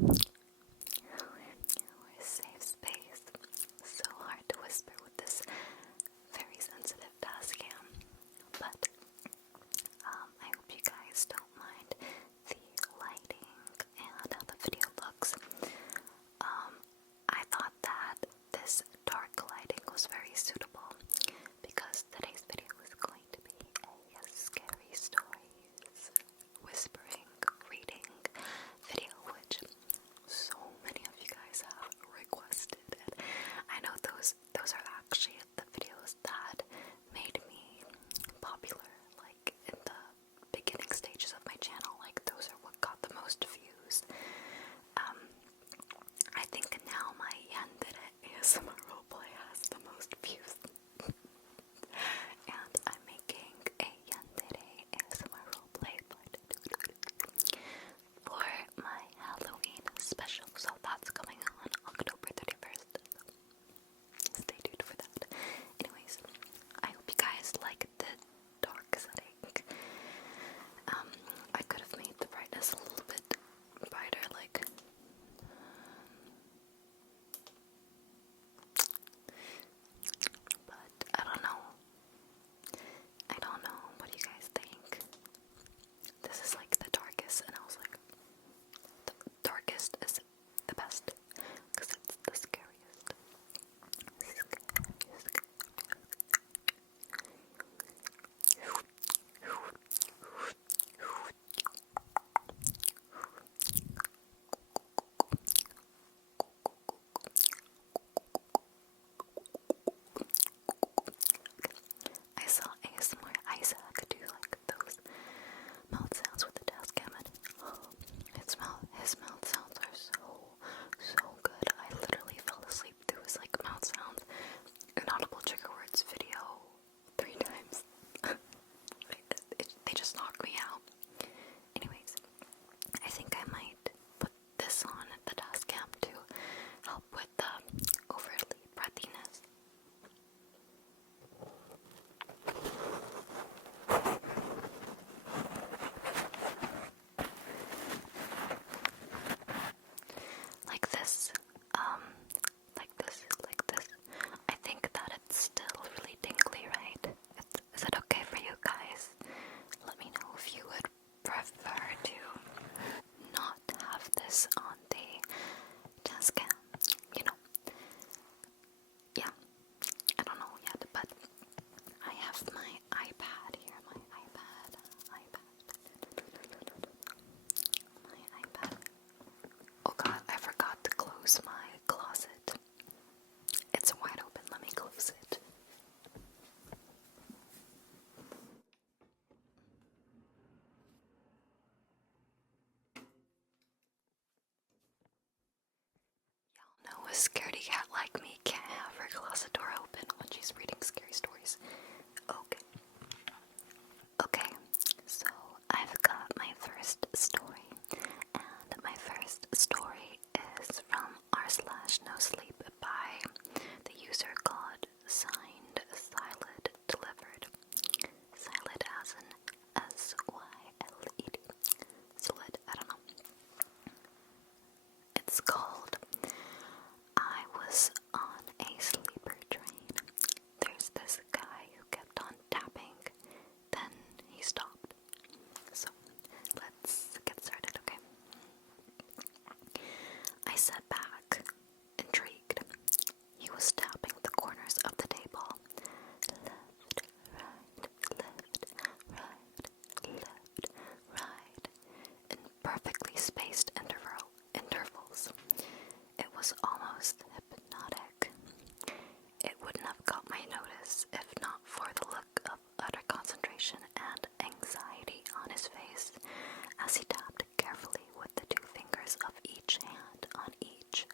We're a safe space. So hard to whisper with this very sensitive task cam. But I hope you guys don't mind the lighting and how the video looks. I thought that this dark lighting was very suitable because today's video is going to be a scary stories, whispering, reading video, which so many of you guys have requested. And I know those are actually the videos that made me popular, like in the beginning stages of my channel. Like those are what got the most views. I think now my yandere ASMR roleplay has the most views. And I'm making a yandere ASMR roleplay for my Halloween special. So that's coming on October 31st. Stay tuned for that. Anyways, I hope you guys like the dark setting. I could have made the brightness a little bit brighter, like but I don't know. What do you guys think? This is like the darkest, and I was like, the darkest is the best because it's the scariest. I saw ASMR Isaac do like those mouth sounds with the desk cam, and his mouth sounds are so good. I literally fell asleep to his like mouth sounds, inaudible trigger words video 3 times. They just knocked me out. Anyways, I think I might put this on the desk cam to help with the overly breathiness. Like this, like this. I think that it's still really tingly, right? Is it okay for you guys? Let me know if you would prefer to not have this on the desk cam. You know, yeah, I don't know yet, but I have my iPad here, my iPad. Oh god, I forgot to close my closet. It's wide open, let me close it. Y'all know a scaredy cat like me can't have her closet door open when she's reading scary stories. Okay, so I've got my first story, and my first story is from r/nosleep by the user called Signed Silent Delivered. Silent as in SYLED. Silent, I don't know. It's called I Was on a Sleeper Train. There's this guy who kept on tapping, then he stopped. So let's get started, okay? I sat back, intrigued. He was tapping the corners of the table. Left, right, in perfectly spaced intervals. It was almost hypnotic. It wouldn't have got my notice if not for the look of utter concentration and anxiety on his face as he tapped carefully with the 2 fingers of each hand on each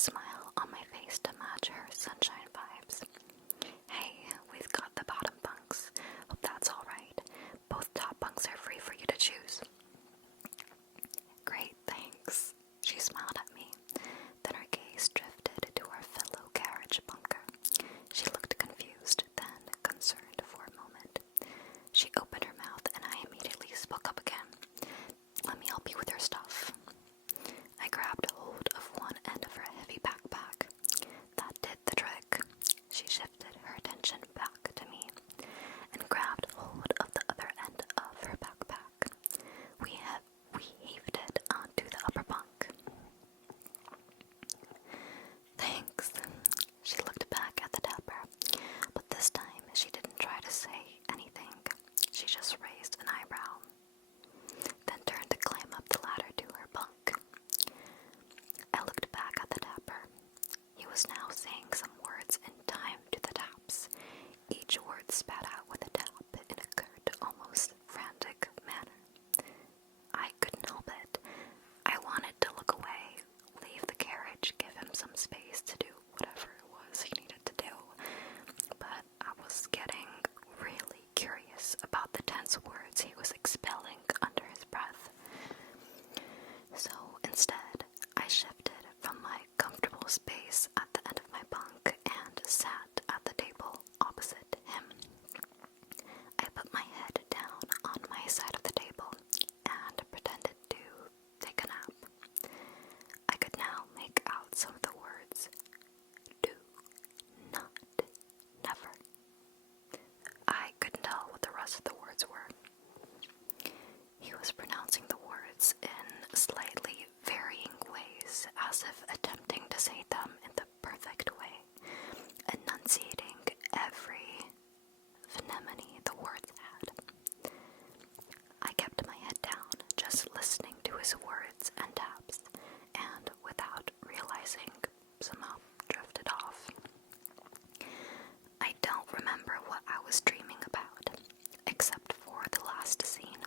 smile on my face to match her sunshine vibes. Hey, we've got the bottom bunks. Hope that's alright. Both top bunks are free for you to choose. Great, thanks. She smiled at me. Then her gaze drifted to our fellow carriage bunker. She looked confused, then concerned for a moment. She opened her mouth and I immediately spoke up again. Let me help you with your stuff. I grabbed hold of one end of her heavy backpack. That did the trick. She shifted her attention back to me and grabbed hold of the other end of her backpack. We heaved it onto the upper bunk. Thanks. She looked back at the tapper, but this time she didn't try to say anything. She just raised an eyebrow, then turned to climb up the ladder to her bunk. I looked back at the tapper. He was now saying some words in time to the taps, each word spat out with a tap in a curt, almost frantic manner. I couldn't help it. I wanted to look away, leave the carriage, give him some space to do whatever it was he needed to do, but I was getting really curious about the tense words he was expelling under his breath. So instead, I shifted from my comfortable space at the end of my bunk and sat at the table opposite him. I put my head down on my side of the table and pretended to take a nap. I could now make out some of the words. Do not, never. I couldn't tell what the rest of the words were. He was pronouncing the words in slightly varying ways, as if attempting to say them in the perfect way, enunciating every phoneme the words had. I kept my head down, just listening to his words and taps, and without realizing, somehow drifted off. I don't remember what I was dreaming about, except for the last scene.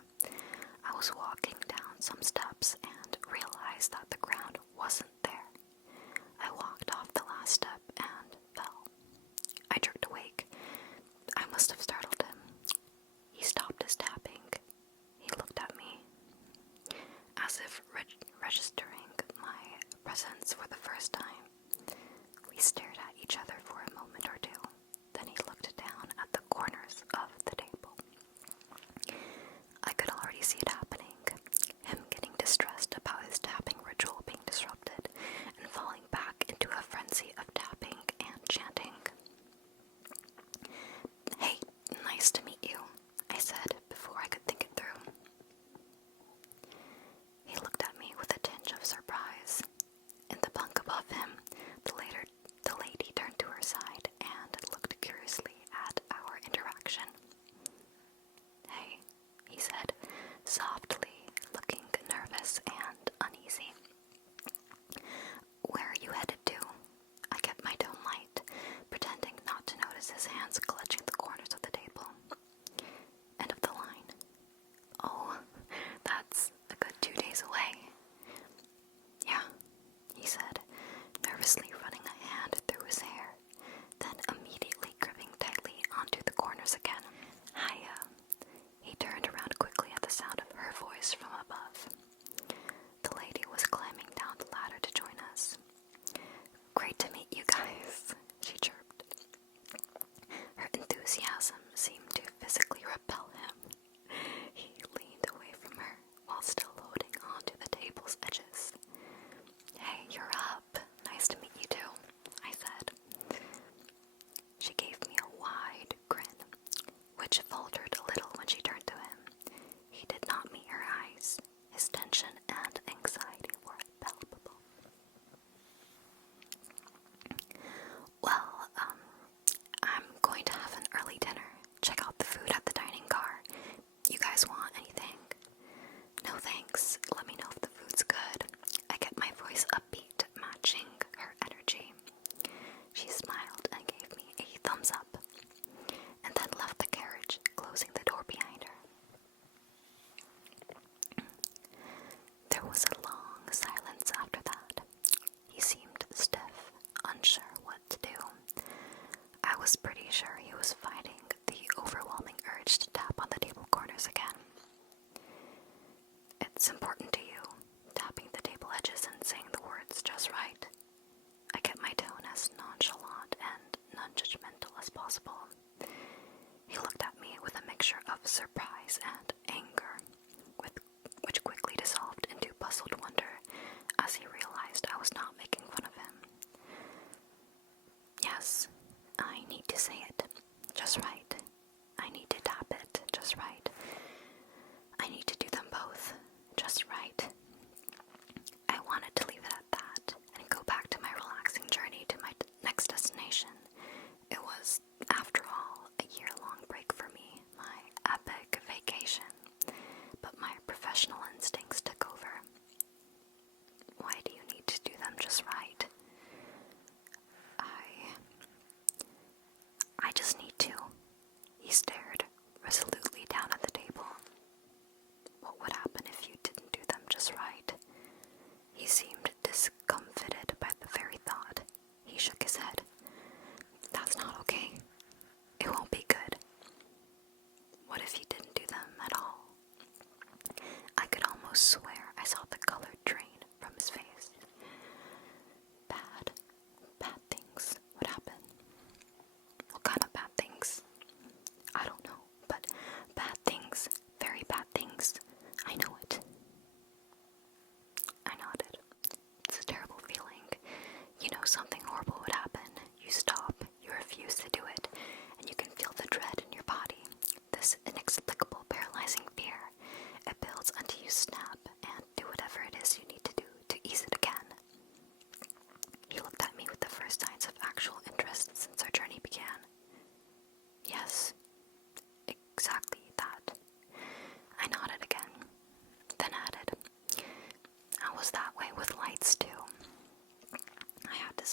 I was walking down some steps and realized that the ground wasn't there. I walked off the last step and fell. I jerked awake. I must have startled him. He stopped his tapping. He looked at me, as if registering my presence for the first time. We stared at each other for a moment or two. Then he looked down at the corners of the table. I could already see it happening, him getting distressed about his tapping ritual being disrupted and falling back into a frenzy of tapping and chanting. Hey, nice to meet you, I said before I could think it through. He looked at me with a tinge of surprise. In the bunk above him, the lady turned to her side and looked curiously at our interaction. Hey, he said, softly, looking nervous and uneasy.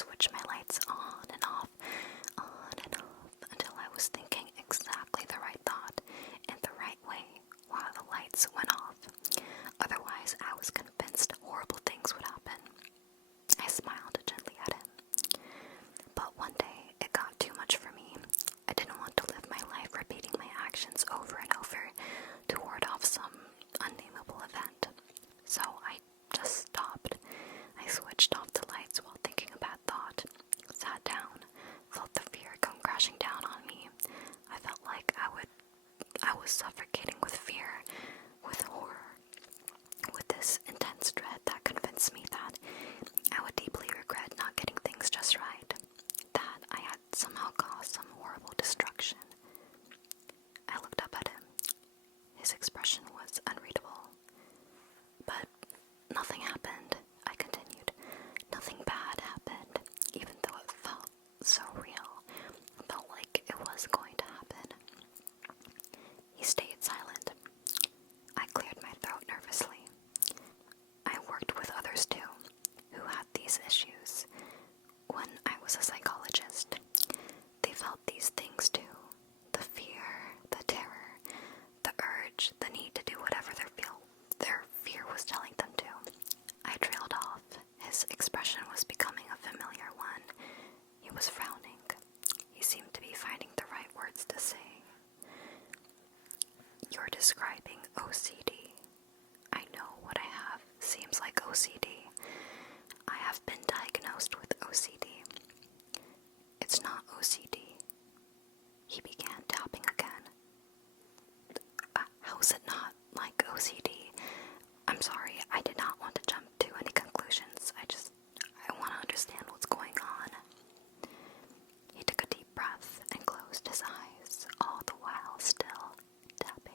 switch my lights on and off, until I was thinking exactly the right thought in the right way while the lights went off. Otherwise, I was convinced horrible things would happen. I smiled gently at him. But one day, it got too much for me. I didn't want to live my life repeating my actions over and over to ward off some unnameable event. So I just stopped. I switched off the lights while thinking a bad thought, sat down, felt the fear come crashing down on me. I felt like I was suffocating with fear, with horror, with this intense dread that convinced me that I would deeply regret not getting things just right, that I had somehow caused some horrible destruction. I looked up at him. His expression was unreadable. But nothing happened, I continued. Nothing bad happened, even though it felt so real. It felt like it was going to happen. He stayed silent. I cleared my throat nervously. I worked with others too, who had these issues. When I was a psychologist, they felt these things too. The fear, the terror, the urge, the need to do whatever their fear was telling them to. I trailed off. His expression was becoming a familiar one. He was frowning. He seemed to be finding the right words to say. You're describing OCD. I know what I have seems like OCD. I have been diagnosed with OCD. It's not OCD. He began tapping again. How is it not like OCD? I'm sorry, I did not want to jump to any conclusions. I want to understand what's going on. He took a deep breath and closed his eyes, all the while still tapping.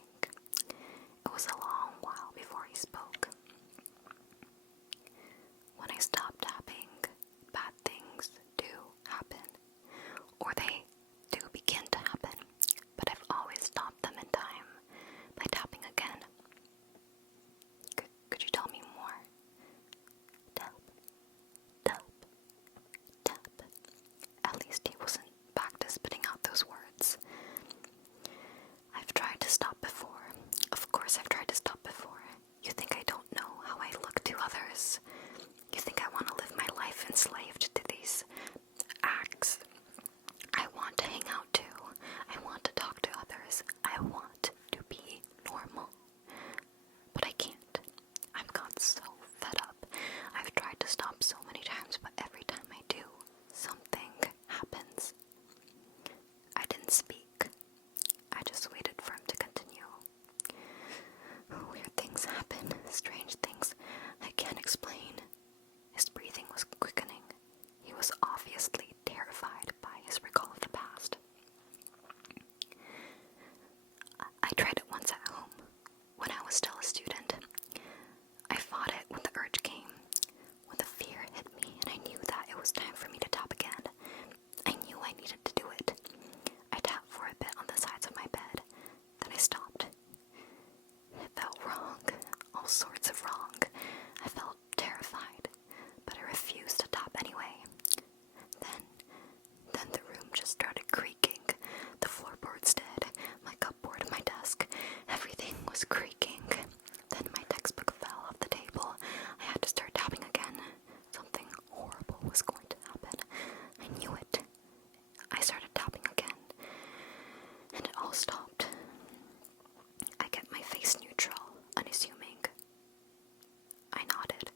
It was a long while before he spoke. When I stop tapping, bad things do happen. Or they do begin to happen, but I've always stopped them in time by tapping again. Could you tell me more? Tap, tap, tap. At least he wasn't back to spitting out those words. I've tried to stop before. Of course I've tried to stop before. You think I don't know how I look to others? You think I want to live my life enslaved to these acts? I want to hang out too. I want to talk to others. I want to be normal. But I can't. I've got so fed up. I've tried to stop so many times, but every time I do, something happens. I didn't speak. I just waited for him to continue. Weird things happen, strange things I can't explain. His breathing was quickening. He was obviously terrified by his recall of the past. I tried it once at home, when I was still a student. I fought it when the urge came, when the fear hit me, and I knew that it was time for me to tap again. I knew I needed to do it. I tapped for a bit on the sides of my bed, then I stopped. It felt wrong, all sorts of wrong. I felt terrified, but I refused to tap anyway. Then the room just started creaking. The floorboards did, my cupboard, my desk, everything was creaking. Then my textbook fell off the table. I had to start tapping again. Something horrible was going to happen. I knew it. I started tapping again, and it all stopped. I kept my face neutral, unassuming. I nodded.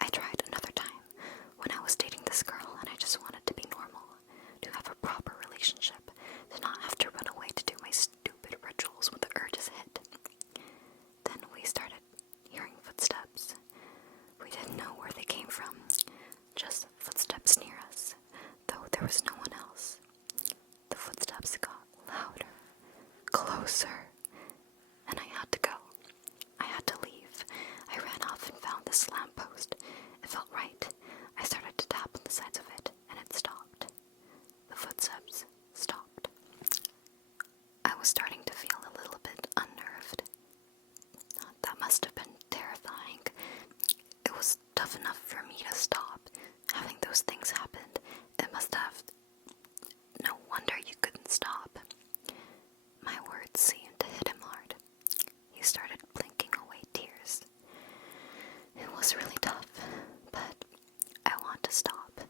I tried another time when I was dating this girl and I just wanted to be normal, to have a proper relationship, to not have to run away to do my stupid rituals when the urges hit. Then we started hearing footsteps. We didn't know where they came from, just footsteps near us, though there was no one else. The footsteps got louder, closer, and I had to go. I had to leave. I ran off and found this lamppost. It felt right. I started to tap on the sides of it, and it stopped. The footsteps stopped. I was starting to feel a little bit unnerved. That must have been terrifying. It was tough enough for me to stop, having those things to stop.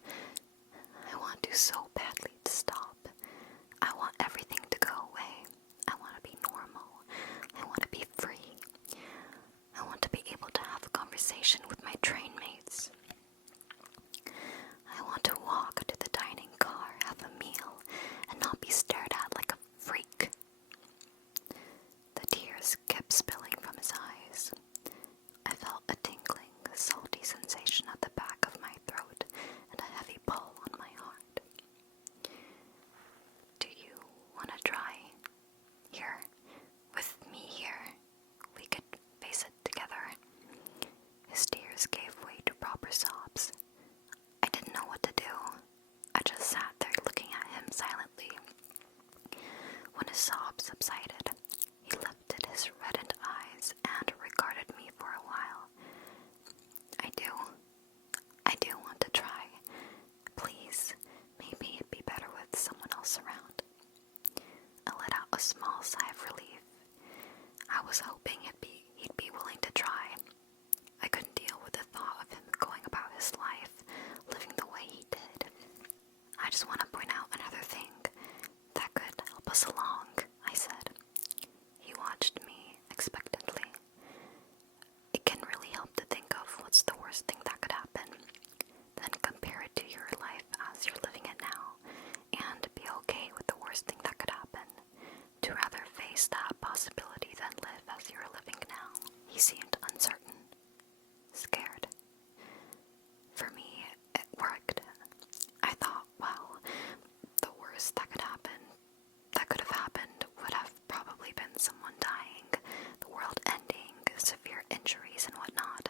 I want to so badly to stop. I want everything to go away. I want to be normal. I want to be free. I want to be able to have a conversation with my train mates. I want to walk to the dining car, have a meal, and not be stared at like a freak. The tears kept spilling from his eyes. I felt a tingling, salty sensation at the back of my throat and a heavy pull on my heart. Do you want to try? Here, with me here. We could face it together. His tears gave way to proper sobs. I didn't know what to do. I just sat there looking at him silently. When his sobs subsided, he lifted his reddened eyes and regarded me for a while. I do want to try. Please, maybe it'd be better with someone else around. I let out a small sigh of relief. I was hoping he'd be willing to try. I couldn't deal with the thought of him going about his life, living the way he did. I just want to point out another thing that could help us along, I said. He watched me expectantly. It can really help to think of what's the worst thing that could happen, then compare it to your life as you're living it now, and be okay with the worst thing that could happen, to rather face that possibility than live as you're living now. He seemed uncertain, scared. For me, it worked. I thought, well, the worst that could have happened would have probably been someone dying, the world ending, severe injuries and whatnot,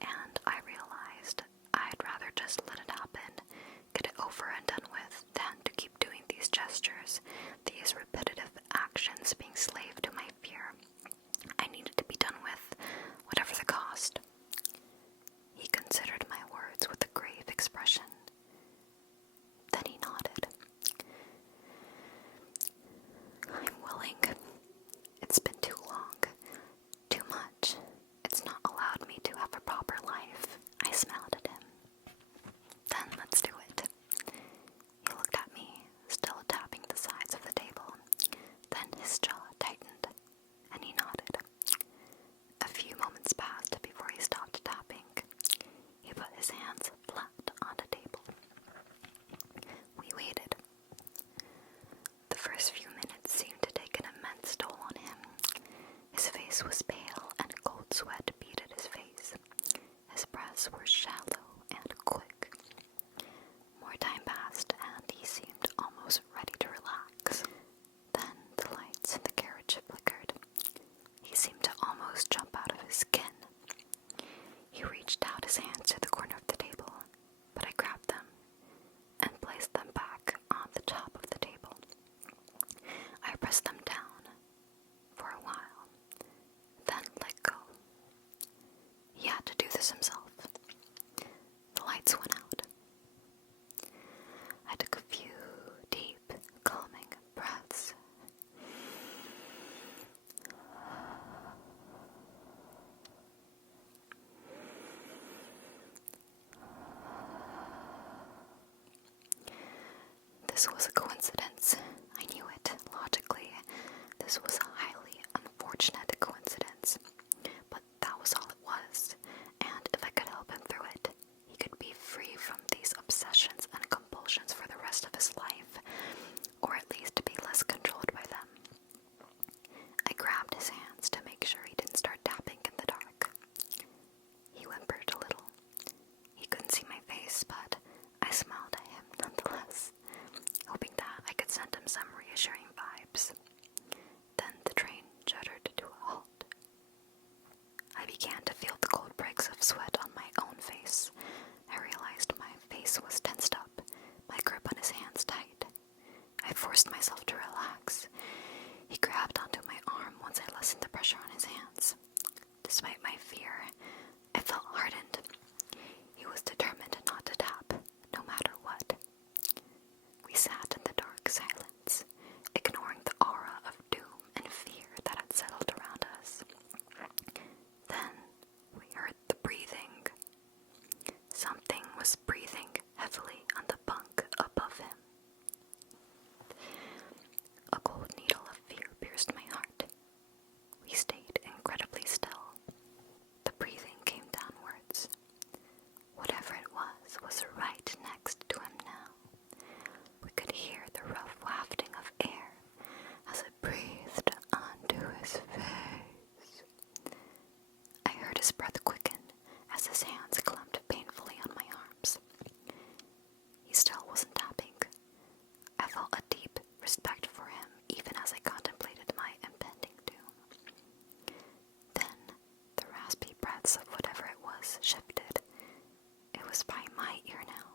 and I realized I'd rather just let it happen, get it over and done with, than to keep doing these gestures, these repetitive actions, being slave to my fear. I needed to be done with, whatever the cost. He considered my words with a grave expression. Then he nodded. I'm willing. It's been too long. Too much. It's not allowed me to have a proper life. I smiled at him. Then let's do it. He looked at me, still tapping the sides of the table. Then his jaw tightened, and he nodded. A few moments passed before he stopped tapping. He put his hands flat on the table. We waited. The first few minutes seemed to take an immense toll on him. His face was pale, and cold sweat beaded his face. His breaths were shallow and quick. More time passed, and he seemed almost ready to relax. Then the lights in the carriage flickered. He seemed to almost jump out of his skin. He reached out his hands to the corner of the table, but I grabbed them and placed them back on the top of the table. I pressed them down for a while, then let go. He had to do this himself. The lights went out. I took a few deep, calming breaths. This was a coincidence. I knew it, logically. This was a highly unfortunate coincidence. But that was all it was. And if I could help him through it, he could be free from these obsessions and compulsions for the rest of his life, or at least be less controlled by them. I grabbed his hands to make sure he didn't start tapping in the dark. He whimpered a little. He couldn't see my face, but I smiled at him nonetheless, hoping that I could send him some reassuring vibes. Then the train juddered to a halt. I began to feel the cold breaks of sweat on my own face. I realized my face was tensed up, my grip on his hands tight. I forced myself to relax. He grabbed onto my arm once I lessened the pressure on his hands. Despite my fear, I felt hardened. He was determined not to tap, no matter what. We sat in the dark silence, ignoring the aura of doom and fear that had settled around us. Then we heard the breathing. Something was breathing heavily on the bunk above him. A cold needle of fear pierced my heart. We stayed incredibly still. The breathing came downwards. Whatever it was right next to him now. We could hear the rough wafting of air as it breathed onto his face. I heard his breath quicken as his hands clumped painfully on my arms. He still wasn't tapping. I felt a deep respect for him even as I contemplated my impending doom. Then the raspy breaths of whatever it was shifted. It was by my ear now.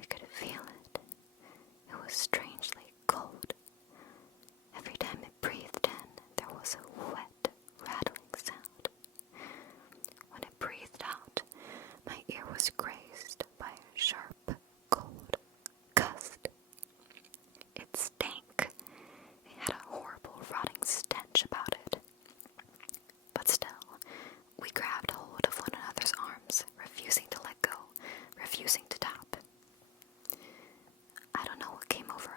I could feel it. It was strangely cold. Every time it breathed in, there was a wet, rattling sound. When it breathed out, my ear was grazed by a sharp, cold gust. It stank. It had a horrible, rotting stench about it. But still, we grabbed hold of one another's arms, refusing to let go, refusing to tap. I don't know what came over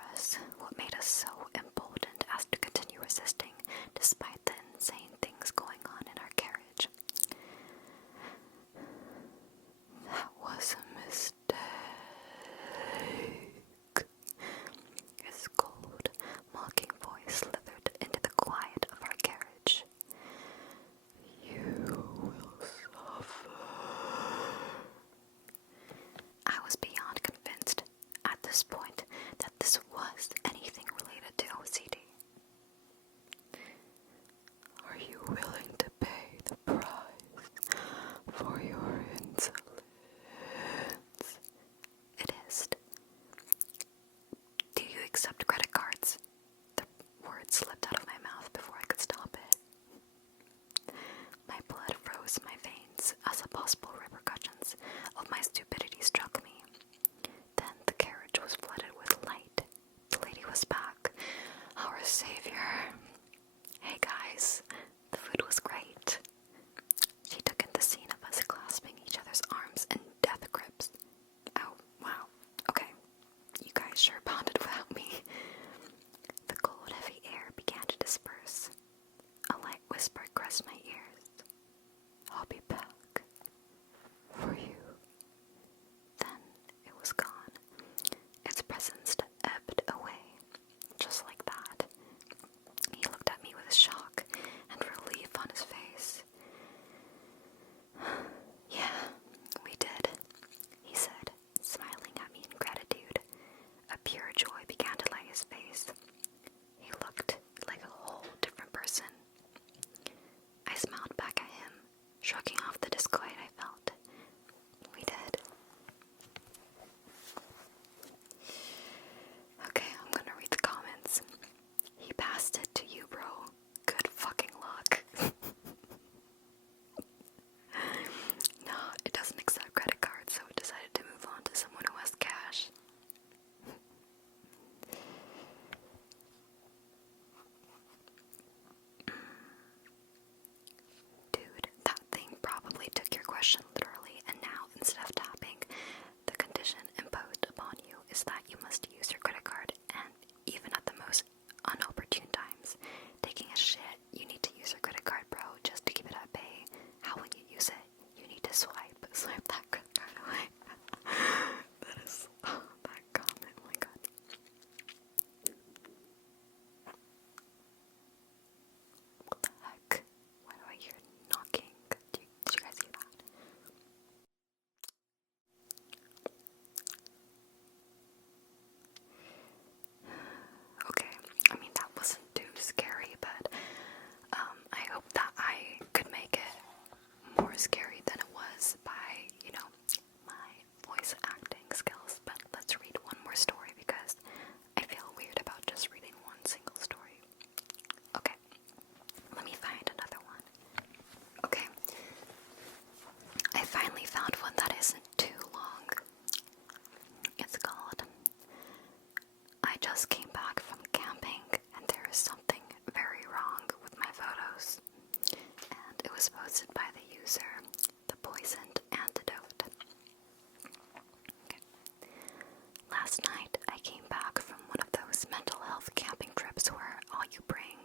Last night, I came back from one of those mental health camping trips where all you bring,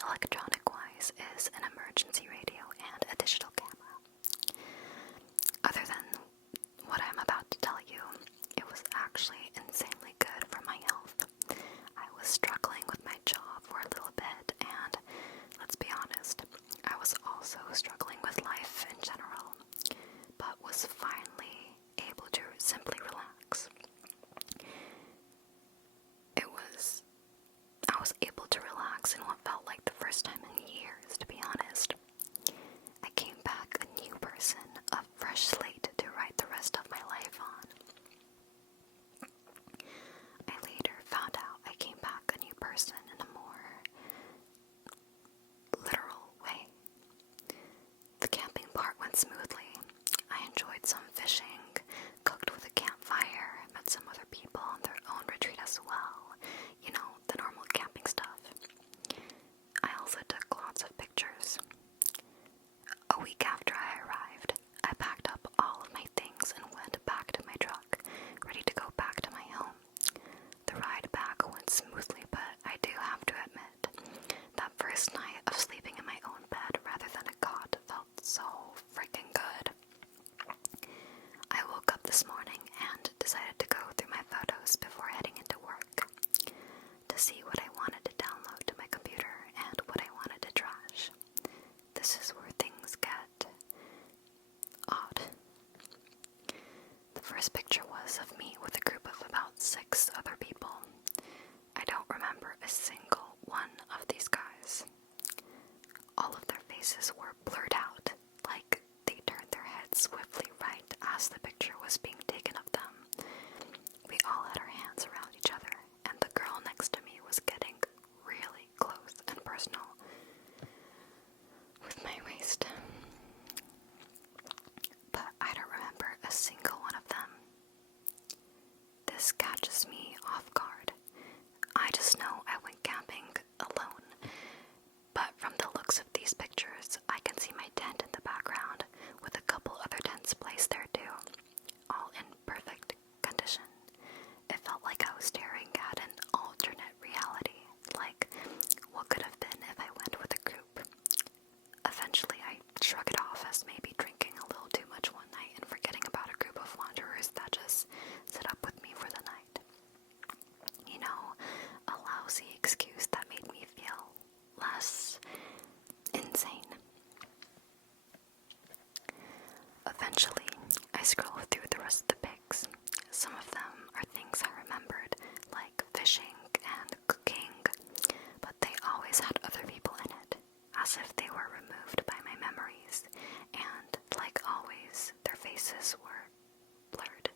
electronic-wise, is an emergency radio and a digital camera. Other than what I'm about to tell you, it was actually insanely good for my health. I was struggling with my jaw for a little bit, and let's be honest, I was also struggling with life in general, but was finally able to simply relax. I was able to relax in what felt like the first time in years, to be honest. I came back a new person, a fresh slate to write the rest of my life on. I later found out I came back a new person in a more literal way. The camping part went smoothly. I enjoyed some fishing, cooked with a campfire, met some other people on their own retreat as well. You know, the normal camping stuff. I also took lots of pictures. A week after I arrived, I packed up all of my things and went back to my truck, ready to go back to my home. The ride back went smoothly, but I do have to admit, that first night of sleeping in my own bed rather than a cot felt so freaking good. I woke up this morning and decided to go through my photos before heading into work, to see what I wanted to download to my computer and what I wanted to trash. This is where things get odd. The first picture was of me with a group of about 6 other people. I don't remember a single one of these guys. All of their faces were blurred out, like they turned their heads swiftly right as the picture was being taken of them. We all had our hands around each other, and the girl next to me was getting really close and personal with my waist. But I don't remember a single one of them. This catches me off guard. I just know I went camping alone, but from the looks of these pictures, I can see my tent in the background with a couple other tents placed there too, all in perfect condition. It felt like I was staring at an alternate reality, like what could have been if I went with a group. Eventually, I shrug it off as maybe drinking a little too much one night and forgetting about a group of wanderers that just sit up with me for the night. You know, a lousy excuse that made me feel less insane. Eventually, I scroll through the rest of the pics. Some of them are things I remembered, like fishing and cooking, but they always had other people in it, as if they were removed by my memories, and, like always, their faces were blurred.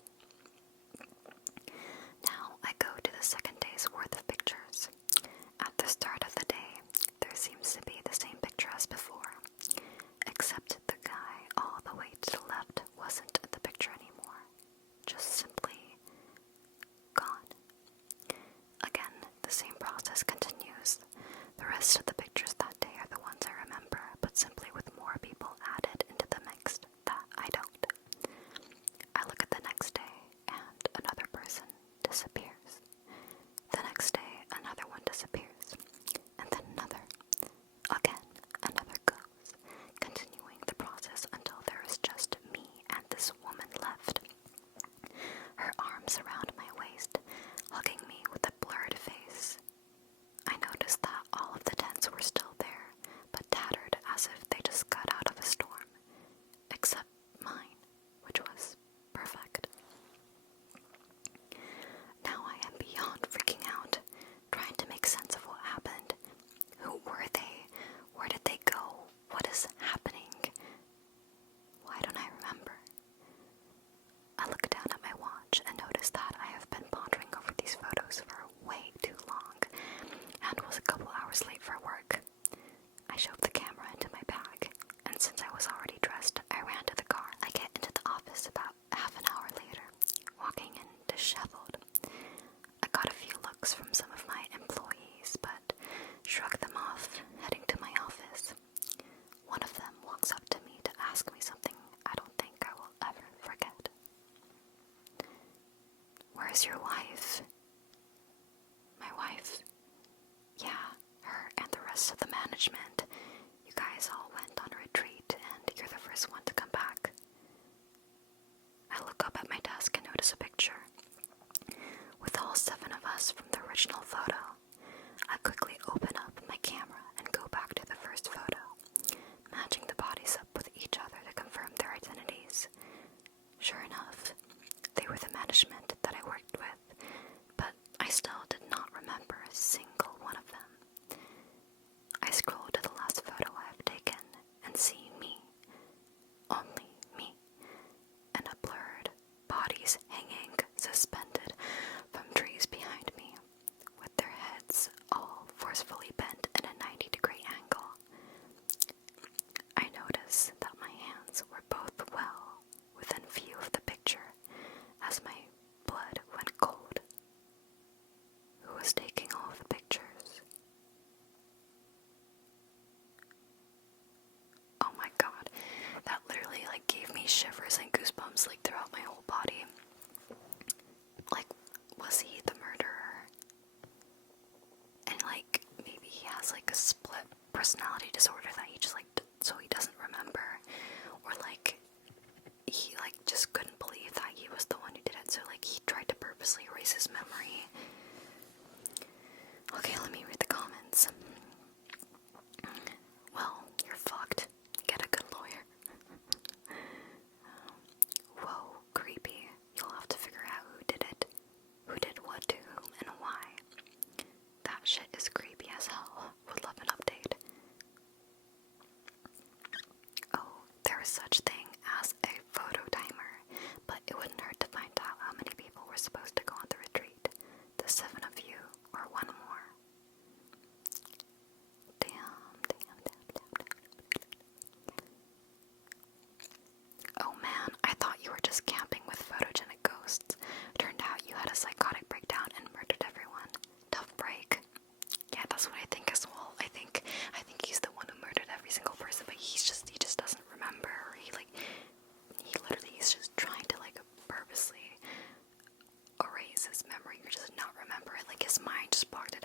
Now I go to the second day's worth of pictures. At the start of the day, there seems to be the same picture as before, except the guy all the way to the left wasn't in the picture anymore, just simply gone. Again, the same process continues. The rest of the pictures that day are the ones I remember, but simply with more people added into the mix that I don't. I look at the next day, and another person disappears. The next day, another one disappears, and then another. Again, another goes, continuing the process until there is just me and this woman left. Her arms around my waist, hugging me with a blurred face. I noticed that all of the tents were still there, but tattered as if they just got out of a storm, except mine, which was perfect. Now I am beyond freaking out, trying to make sense of what happened. Who were they? Where did they go? What is happening? Why don't I remember? I look down at my watch and notice that I is your wife? My wife? Yeah, her and the rest of the management. You guys all went on a retreat, and you're the first one to come back. I look up at my desk and notice a picture with all 7 of us from the original photo. I quickly open up my camera and go back to the first photo, matching the bodies up with each other to confirm their identities. Sure enough, they were the management that I worked with, but I still did not remember a single one of them. I scroll to the last photo I have taken and see me, only me, and a blurred bodies hanging suspended from trees behind me, with their heads all forcefully bent in a 90-degree angle. I notice that my hands were both well within view of the picture as my blood went cold. Who was taking all of the pictures? Oh my god, that literally gave me shivers and goosebumps throughout my whole body. Was he the murderer? And maybe he has a split personality disorder that he just so he doesn't remember, or he just couldn't believe that he was the one who did it, so he tried to purposely erase his memory. Okay, let me read the comments. Well, you're fucked. Get a good lawyer. Whoa, creepy. You'll have to figure out who did it. Who did what to whom and why. That shit is creepy as hell. Would love an update. Oh, there is such thing as a photo timer, but it wouldn't hurt to find out how many people were supposed to go on the retreat. The 7 of you, or one more. Damn. Oh man, I thought you were just camping with photogenic ghosts. Turned out you had a psychotic breakdown and murdered everyone. Tough break. Yeah, that's what I think as well. I think he's the one who murdered every single person, but he just doesn't remember. Or he literally is just trying to purposely erase his memory or just not remember it. His mind just blocked it